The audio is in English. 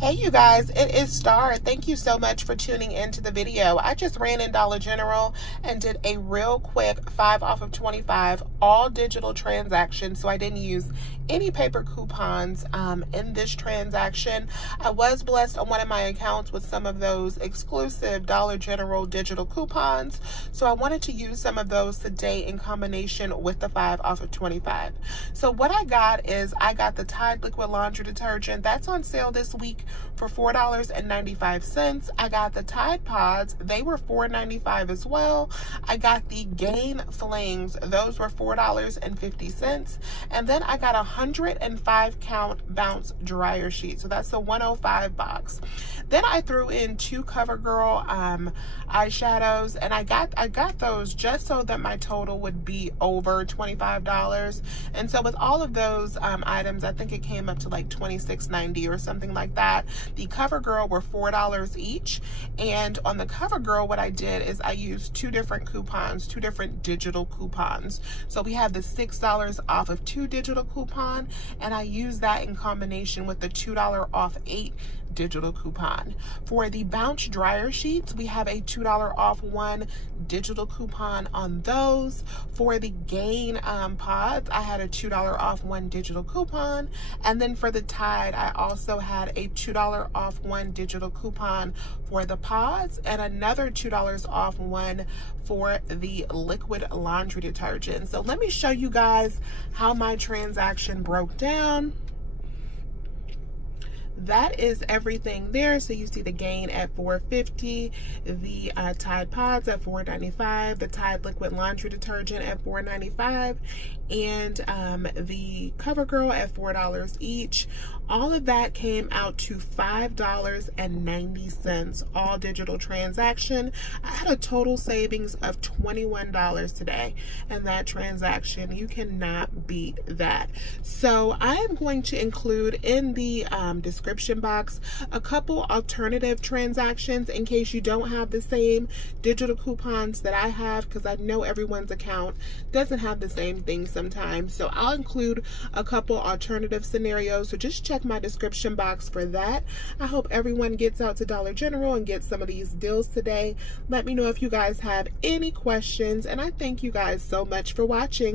Hey you guys, it is Star. Thank you so much for tuning into the video. I just ran in Dollar General and did a real quick 5 off of 25 all digital transaction, so I didn't use any paper coupons in this transaction. I was blessed on one of my accounts with some of those exclusive Dollar General digital coupons, so I wanted to use some of those today in combination with the 5 off of 25. So what I got is I got the Tide liquid laundry detergent. That's on sale this week for $4.95. I got the Tide Pods. They were $4.95 as well. I got the Gain Flings. Those were $4.50. And then I got a 105 count bounce dryer sheet. So that's the 105 box. Then I threw in 2 CoverGirl eyeshadows, and I got those just so that my total would be over $25. And so with all of those items, I think it came up to like $26.90 or something like that. The CoverGirl were $4 each, and on the CoverGirl, what I did is I used 2 different coupons, 2 different digital coupons. So we have the $6 off of 2 digital coupon, and I used that in combination with the $2 off 8 digital coupon. For the bounce dryer sheets, we have a $2 off 1 digital coupon on those. For the Gain pods, I had a $2 off 1 digital coupon. And then for the Tide, I also had a $2 off 1 digital coupon for the pods and another $2 off 1 for the liquid laundry detergent. So let me show you guys how my transaction broke down. That is everything there. So you see the Gain at $4.50, the Tide Pods at $4.95, the Tide liquid laundry detergent at $4.95, and the CoverGirl at $4 each. All of that came out to $5.90, all digital transaction. I had a total savings of $21 today, and that transaction, you cannot beat that. So I am going to include in the description box a couple alternative transactions in case you don't have the same digital coupons that I have, because I know everyone's account doesn't have the same thing sometimes. So I'll include a couple alternative scenarios, so just check my description box for that. I hope everyone gets out to Dollar General and gets some of these deals today. Let me know if you guys have any questions, and I thank you guys so much for watching.